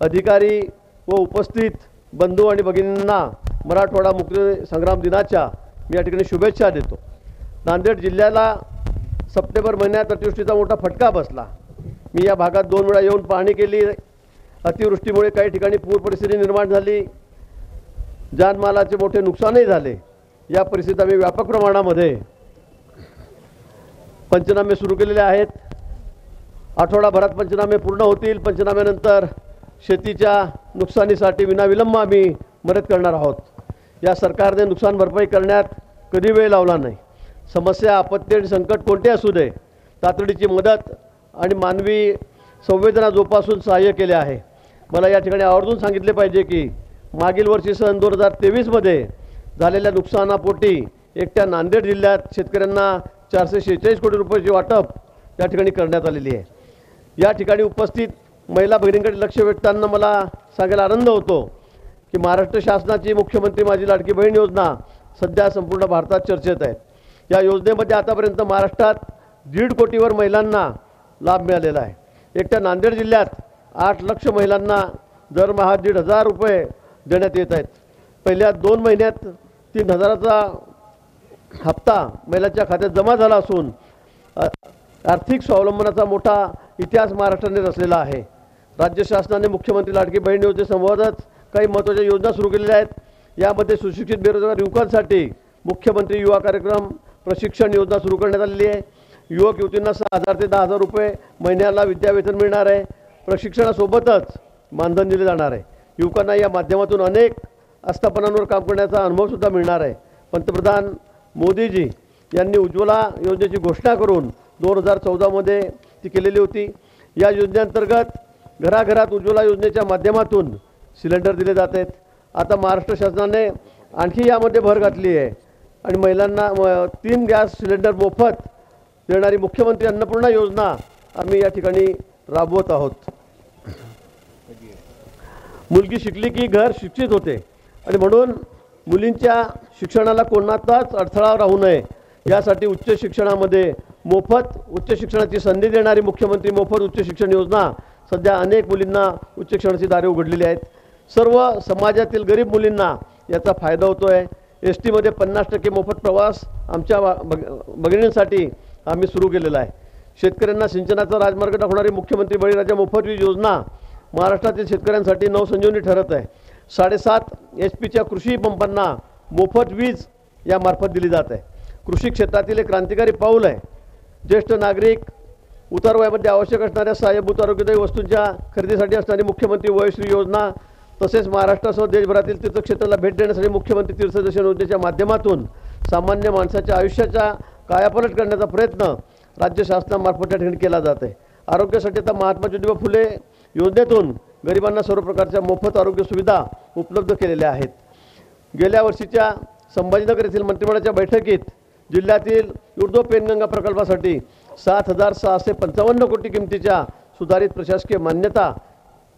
अधिकारी व उपस्थित बंधू आणि भगिनींना मराठवाडा मुक्ती संग्राम दिनाच्या मी या ठिकाणी शुभेच्छा देतो. नांदेड जिल्ह्याला सप्टेंबर महिन्यात अतिवृष्टीचा मोठा फटका बसला. मी या भागात 2 वेळा येऊन पाहणी केली. अतिवृष्टीमुळे काही ठिकाणी पूर परिस्थिती निर्माण झाली, जानमालाचे मोठे नुकसानही झाले. या परिस्थितीत आम्ही व्यापक प्रमाणामध्ये पंचनामे सुरू केलेले आहेत. आठवडाभरात पंचनामे पूर्ण होतील. पंचनाम्यानंतर शेतीच्या नुकसानीसाठी विनाविलंब आम्ही मदत करणार आहोत. या सरकारने नुकसान भरपाई करण्यात कधी वेळ लावला नाही. समस्या, आपत्ती आणि संकट कोणते असू दे, तातडीची मदत आणि मानवी संवेदना जोपासून सहाय्य केले आहे. मला या ठिकाणी आवर्जून सांगितले पाहिजे की मागील वर्षी सन 2023मध्ये झालेल्या नुकसानापोटी एकट्या नांदेड जिल्ह्यात शेतकऱ्यांना 446 कोटी रुपयाची वाटप या ठिकाणी करण्यात आलेली आहे. या ठिकाणी उपस्थित महिला भगिनींकडे लक्ष वेधताना मला सांगायला आनंद होतो की महाराष्ट्र शासनाची मुख्यमंत्री माझी लाडकी बहीण योजना सध्या संपूर्ण भारतात चर्चेत आहे. या योजनेमध्ये आतापर्यंत महाराष्ट्रात 1.5 कोटीवर महिलांना लाभ मिळालेला आहे. एकट्या नांदेड जिल्ह्यात 8 लाख महिलांना दरमहा 1,500 रुपये देण्यात येत आहेत. पहिल्या 2 महिन्यात 3,000चा हप्ता महिलांच्या खात्यात जमा झाला असून आर्थिक स्वावलंबनाचा मोठा इतिहास महाराष्ट्राने रचलेला आहे. राज्य शासनाने मुख्यमंत्री लाडकी बहीण योजनेसंबंधच काही महत्त्वाच्या योजना सुरू केलेल्या आहेत. यामध्ये सुशिक्षित बेरोजगार युवकांसाठी मुख्यमंत्री युवा कार्यक्रम प्रशिक्षण योजना सुरू करण्यात आलेली आहे. युवक युवतींना 6,000 ते 10,000 रुपये महिन्याला विद्यावेतन मिळणार आहे. प्रशिक्षणासोबतच मानधन दिले जाणार आहे. युवकांना या माध्यमातून अनेक आस्थापनांवर काम करण्याचा अनुभवसुद्धा मिळणार आहे. पंतप्रधान मोदीजी यांनी उज्ज्वला योजनेची घोषणा करून 2014मध्ये ती केलेली होती. या योजनेअंतर्गत घराघरात उज्ज्वला योजनेच्या माध्यमातून सिलेंडर दिले जात आहेत. आता महाराष्ट्र शासनाने आणखी यामध्ये भर घातली आहे आणि महिलांना 3 गॅस सिलेंडर मोफत देणारी मुख्यमंत्री अन्नपूर्णा योजना आम्ही या ठिकाणी राबवत आहोत. मुलगी शिकली की घर शिक्षित होते आणि म्हणून मुलींच्या शिक्षणाला कोणाचाच अडथळा राहू नये यासाठी उच्च शिक्षणामध्ये मोफत उच्च शिक्षणाची संधी देणारी मुख्यमंत्री मोफत उच्च शिक्षण योजना सध्या अनेक मुलींना उच्च शिक्षणाची दारे उघडलेली आहेत. सर्व समाजातील गरीब मुलींना याचा फायदा होतो आहे. एस टीमध्ये 50% मोफत प्रवास आमच्या भगिनींसाठी आम्ही सुरू केलेला आहे. शेतकऱ्यांना सिंचनाचा राजमार्ग दाखवणारी मुख्यमंत्री बळीराजा मोफत वीज योजना महाराष्ट्रातील शेतकऱ्यांसाठी नवसंजीवनी ठरत आहे. 7.5 HP कृषी पंपांना मोफत वीज यामार्फत दिली जात आहे. कृषी क्षेत्रातील एक क्रांतिकारी पाऊल आहे. ज्येष्ठ नागरिक उतारवयामध्ये आवश्यक असणाऱ्या सहाय्यभूत आरोग्यदायी वस्तूंच्या खरेदीसाठी असणारी मुख्यमंत्री वयश्री योजना, तसेच महाराष्ट्रासह देशभरातील तीर्थक्षेत्राला भेट देण्यासाठी मुख्यमंत्री तीर्थदर्शन योजनेच्या माध्यमातून सामान्य माणसाच्या आयुष्याचा कायापालट करण्याचा प्रयत्न राज्य शासनामार्फत या ठिकाणी केला जात आहे. आरोग्यासाठी आता महात्मा ज्योतिबा फुले योजनेतून गरिबांना सर्व प्रकारच्या मोफत आरोग्य सुविधा उपलब्ध केलेल्या आहेत. गेल्या वर्षीच्या संभाजीनगर येथील मंत्रिमंडळाच्या बैठकीत जिल्ह्यातील उर्ध्व पेनगंगा प्रकल्पासाठी 7,655 कोटी किमतीच्या सुधारित प्रशासकीय मान्यता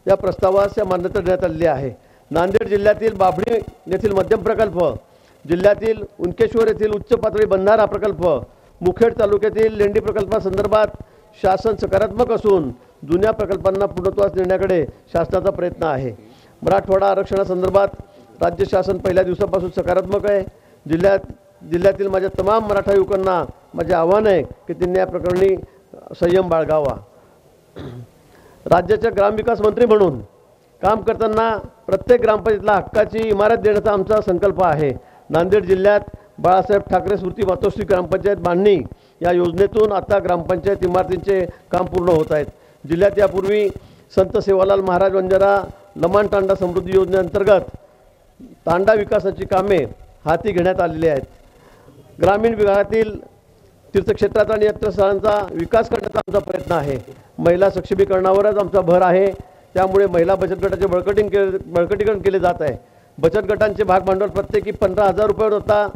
या प्रस्तावास मान्यता देण्यात आलेली आहे. नांदेड जिल्ह्यातील बाभळी येथील मध्यम प्रकल्प, जिल्ह्यातील उनकेश्वर येथील उच्च पातळी बंधारा प्रकल्प, मुखेड तालुक्यातील लेंडी प्रकल्पासंदर्भात शासन सकारात्मक असून जुन्या प्रकल्पांना पूर्णत्वास नेण्याकडे शासनाचा प्रयत्न आहे. मराठवाडा आरक्षणासंदर्भात राज्य शासन पहिल्या दिवसापासून सकारात्मक आहे. जिल्ह्यातील माझ्या तमाम मराठा युवकांना माझे आव्हान आहे की त्यांनी या प्रकरणी संयम बाळगावा. राज्याच्या ग्रामविकास मंत्री म्हणून काम करताना प्रत्येक ग्रामपंचायतीला हक्काची इमारत देण्याचा आमचा संकल्प आहे. नांदेड जिल्ह्यात बाळासाहेब ठाकरे स्मृती मातोश्री ग्रामपंचायत बांधणी या योजनेतून आता ग्रामपंचायत इमारतींचे काम पूर्ण होत आहेत. जिल्ह्यात यापूर्वी संत सेवालाल महाराज बंजारा लमाण तांडा समृद्धी योजनेअंतर्गत तांडा विकासाची कामे हाती घेण्यात आलेली आहेत. ग्रामीण विभागातील तीर्थक्षेत्रात आणि यात्रास्थळांचा विकास करण्याचा आमचा प्रयत्न आहे. महिला सक्षमीकरणावरच आमचा भर आहे. त्यामुळे महिला बचत गटाचे बळकटीकरण केले जात आहे. बचत गटांचे भाग भांडवल प्रत्येकी 15,000 रुपयावर आता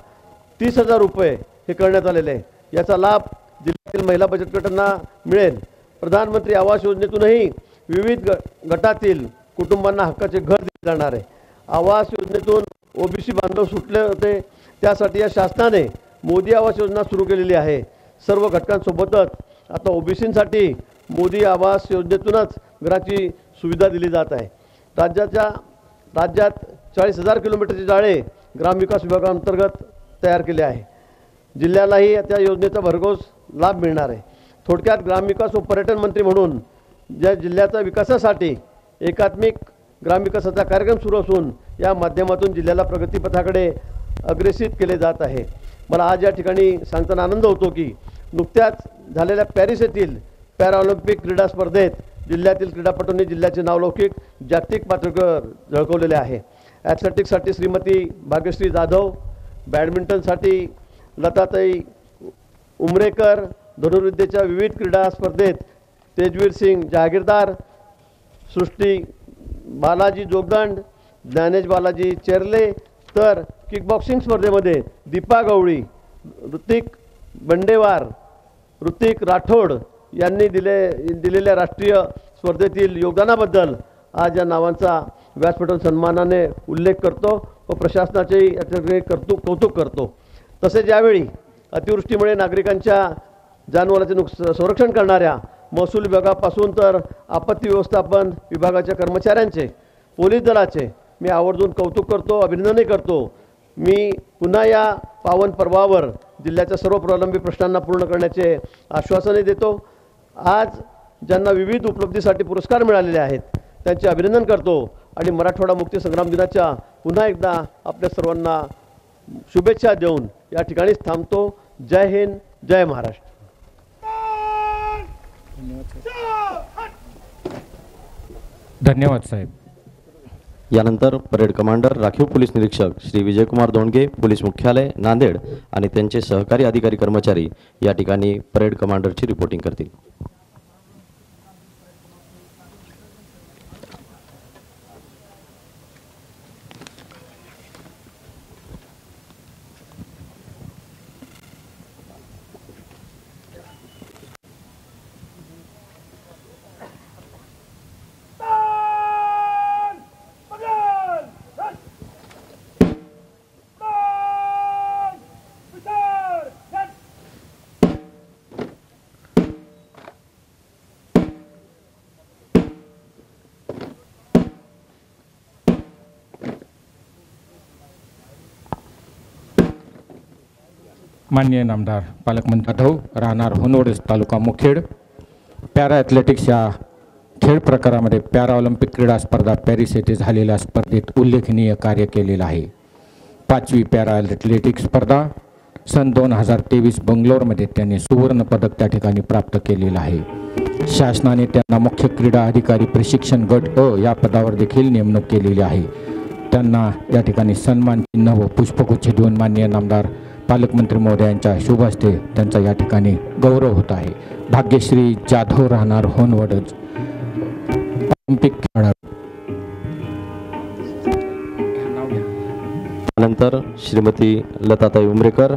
30,000 रुपये हे करण्यात आलेले आहे. याचा लाभ जिल्ह्यातील महिला बचत गटांना मिळेल. प्रधानमंत्री आवास योजनेतूनही विविध गटातील कुटुंबांना हक्काचे घर दिले जाणार आहे. आवास योजनेतून ओबीसी बांधव सुटले होते, त्यासाठी या शासनाने मोदी आवास योजना सुरू केलेली आहे. सर्व घटकांसोबतच आता ओबीसींसाठी मोदी आवास योजनेतूनच घराची सुविधा दिली जात आहे. राज्यात 40,000 किलोमीटरचे जाळे ग्रामविकास विभागाअंतर्गत तयार केले आहे. जिल्ह्यालाही त्या योजनेचा भरघोस लाभ मिळणार आहे. थोडक्यात ग्रामविकास व पर्यटन मंत्री म्हणून ज्या जिल्ह्याच्या विकासासाठी एकात्मिक ग्रामविकासाचा कार्यक्रम सुरू असून या माध्यमातून जिल्ह्याला प्रगतीपथाकडे अग्रेसित केले जात आहे. मला आज या ठिकाणी सांगताना आनंद होतो की नुकत्याच झालेल्या पॅरिस येथील पॅराऑलिम्पिक क्रीडा स्पर्धेत जिल्ह्यातील क्रीडापटूंनी जिल्ह्याचे नावलौकिक जागतिक पातळीवर झळकवलेले आहे. ॲथलेटिक्ससाठी श्रीमती भाग्यश्री जाधव, बॅडमिंटनसाठी लताताई उमरेकर, धनुर्विद्येच्या विविध क्रीडा स्पर्धेत तेजवीर सिंग जहागीरदार, सृष्टी बालाजी जोगदंड, ज्ञानेश बालाजी चेरले, तर किकबॉक्सिंग स्पर्धेमध्ये दीपा गवळी, ऋतिक बंडेवार, ऋतिक राठोड यांनी दिलेल्या राष्ट्रीय स्पर्धेतील योगदानाबद्दल आज या नावांचा व्यासपीठावर सन्मानाने उल्लेख करतो व प्रशासनाचेही याचे कौतुक करतो. तसेच यावेळी अतिवृष्टीमुळे नागरिकांच्या जानमालाचे संरक्षण करणाऱ्या महसूल विभागापासून तर आपत्ती व्यवस्थापन विभागाच्या कर्मचाऱ्यांचे, पोलीस दलाचे मी आवर्जून कौतुक करतो, अभिनंदनही करतो. मी पुन्हा या पावन पर्वावर जिल्ह्याच्या सर्व प्रलंबित प्रश्नांना पूर्ण करण्याचे आश्वासनही देतो. आज ज्यांना विविध उपलब्धीसाठी पुरस्कार मिळालेले आहेत त्यांचे अभिनंदन करतो आणि मराठवाडा मुक्ती संग्राम दिनाच्या पुन्हा एकदा आपल्या सर्वांना शुभेच्छा देऊन या ठिकाणीच थांबतो. जय हिंद, जय महाराष्ट्र. धन्यवाद साहेब. यानंतर परेड कमांडर राखीव पोलीस निरीक्षक श्री विजयकुमार दोंडगे, पोलीस मुख्यालय नांदेड आणि त्यांचे सहकारी अधिकारी कर्मचारी या ठिकाणी परेड कमांडरची रिपोर्टिंग करतील. माननीय नामदार पालकमंत्री जाधव, राहणार होनवड तालुका मुखेड, पॅरा ॲथलेटिक्स या खेळ प्रकारामध्ये पॅराऑलिम्पिक क्रीडा स्पर्धा पॅरिस येथे झालेल्या स्पर्धेत उल्लेखनीय कार्य केलेलं आहे. 5वी पॅरा ॲथलेटिक्स स्पर्धा सन 2023 बंगलोरमध्ये त्यांनी सुवर्ण पदक त्या ठिकाणी प्राप्त केलेलं आहे. शासनाने त्यांना मुख्य क्रीडा अधिकारी प्रशिक्षण गट अ या पदावर देखील नेमणूक केलेली आहे. त्यांना या ठिकाणी सन्मान चिन्ह व पुष्पगुच्छ देऊन माननीय नामदार पालकमंत्री महोदयांच्या शुभ हस्ते त्यांचा या ठिकाणी गौरव होत आहे. भाग्यश्री जाधव, राहणार होनवडच, ऑलिम्पिक खेळाडू. त्यानंतर श्रीमती लताताई उमरेकर,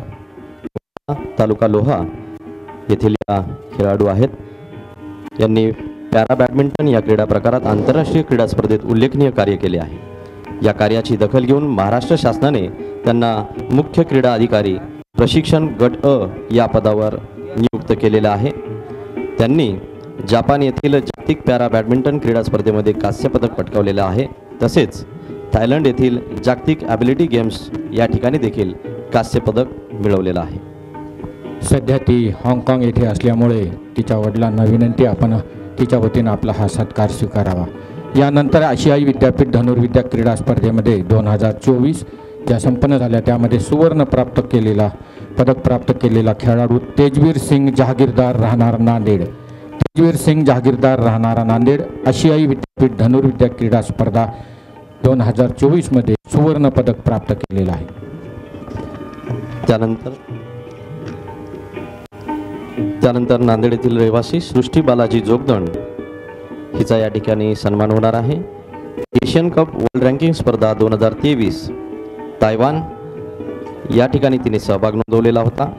तालुका लोहा येथील या खेळाडू आहेत. यांनी पॅरा बॅडमिंटन या क्रीडा प्रकारात आंतरराष्ट्रीय क्रीडा स्पर्धेत उल्लेखनीय कार्य केले आहे. या कार्याची दखल घेऊन महाराष्ट्र शासनाने त्यांना मुख्य क्रीडा अधिकारी प्रशिक्षण गट अ या पदावर नियुक्त केलेला आहे. त्यांनी जपान येथील जागतिक पॅरा बॅडमिंटन क्रीडा स्पर्धेमध्ये कांस्य पदक पटकावलेलं आहे. तसेच थायलंड येथील जागतिक ॲबिलिटी गेम्स या ठिकाणी देखील कांस्य पदक मिळवलेलं आहे. सध्या ती हाँगकाँग येथे असल्यामुळे तिच्या वडिलांना विनंती, आपण तिच्या वतीनं आपला हा सत्कार स्वीकारावा. यानंतर आशियाई विद्यापीठ धनुर्विद्या क्रीडा स्पर्धेमध्ये 2024 ज्या संपन्न झाल्या त्यामध्ये पदक प्राप्त केलेला खेळाडू तेजवीर सिंग जहागीरदार राहणार नांदेड. तेजवीर सिंग जहागीरदार राहणारा नांदेड आशियाई विद्यापीठ धनुर्विद्या क्रीडा स्पर्धा 2024 मध्ये सुवर्ण पदक प्राप्त केलेलं आहे. त्यानंतर नांदेड येथील रहिवासी सृष्टी बालाजी जोगदंड हिचा या ठिकाणी सन्मान होणार आहे. एशियन कप वर्ल्ड रँकिंग स्पर्धा 2023 तायवान या ठिकाणी तिने सहभाग नोंदवलेला होता.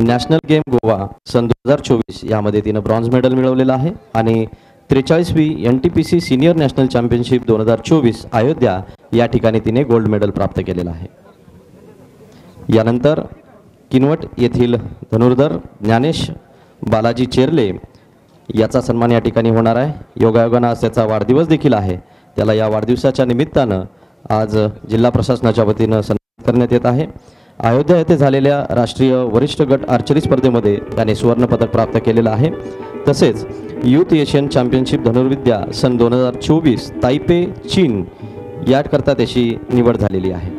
नॅशनल गेम गोवा सन 2024 यामध्ये तिनं ब्रॉन्झ मेडल मिळवलेलं आहे आणि 43वी NTPC senior national championship 2024 Ayodhya या ठिकाणी तिने गोल्ड मेडल प्राप्त केलेलं आहे. यानंतर किनवट येथील धनुर्धर ज्ञानेश बालाजी चेरले याचा सन्मान या ठिकाणी होणार आहे. योगायोगानं आज त्याचा वाढदिवस देखील आहे. त्याला या वाढदिवसाच्या निमित्तानं आज जिल्हा प्रशासनाच्या वतीनं सन्मानित करण्यात येत आहे. अयोध्या येथे झालेल्या राष्ट्रीय वरिष्ठ गट आर्चरी स्पर्धेमध्ये त्याने सुवर्णपदक प्राप्त केलेलं आहे. तसेच यूथ एशियन चॅम्पियनशिप धनुर्विद्या सन 2024 ताइपे चीन याकरता त्याची निवड झालेली आहे.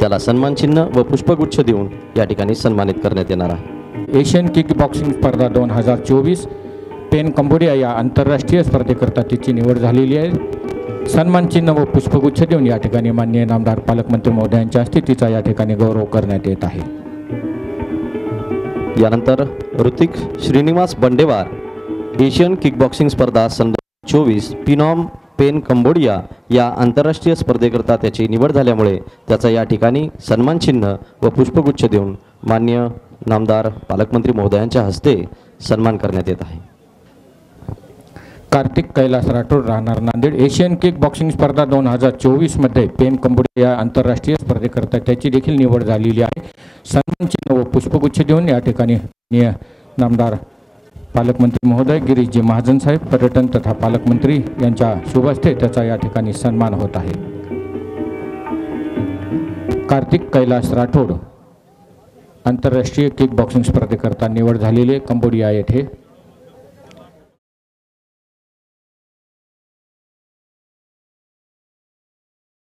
त्याला सन्मान चिन्ह व पुष्पगुच्छ देऊन या ठिकाणी सन्मानित करण्यात येणार आहे. एशियन किक बॉक्सिंग स्पर्धा 2024 पेन कंबोडिया या आंतरराष्ट्रीय स्पर्धेकरता तिची निवड झालेली आहे. सन्मान चिन्ह व पुष्पगुच्छ देऊन या ठिकाणी माननीय नामदार पालकमंत्री महोदयांच्या हस्ते तिचा या ठिकाणी गौरव करण्यात येत आहे. यानंतर Hrithik Shrinivas Bandewar Asian kick boxing स्पर्धा सन 2024 पिनॉम पेन कंबोडिया या आंतरराष्ट्रीय स्पर्धेकरता त्याची निवड झाल्यामुळे त्याचा या ठिकाणी सन्मान चिन्ह व पुष्पगुच्छ देऊन माननीय नामदार पालकमंत्री महोदयांच्या हस्ते सन्मान करण्यात येत आहे. कार्तिक कैलास राठोड राहणार नांदेड एशियन किक बॉक्सिंग स्पर्धा 2024 मध्ये पेन कंबोडिया आंतरराष्ट्रीय स्पर्धेकरता त्याची देखील निवड झालेली आहे. सन्मान चिन्ह व पुष्पगुच्छ देऊन या ठिकाणी नामदार पालकमंत्री महोदय गिरीशजी महाजन साहेब पर्यटन तथा पालकमंत्री यांच्या शुभ हस्ते त्याचा या ठिकाणी सन्मान होत आहे. कार्तिक कैलास राठोड आंतरराष्ट्रीय किक बॉक्सिंग स्पर्धेकरता निवड झालेले कंबोडिया येथे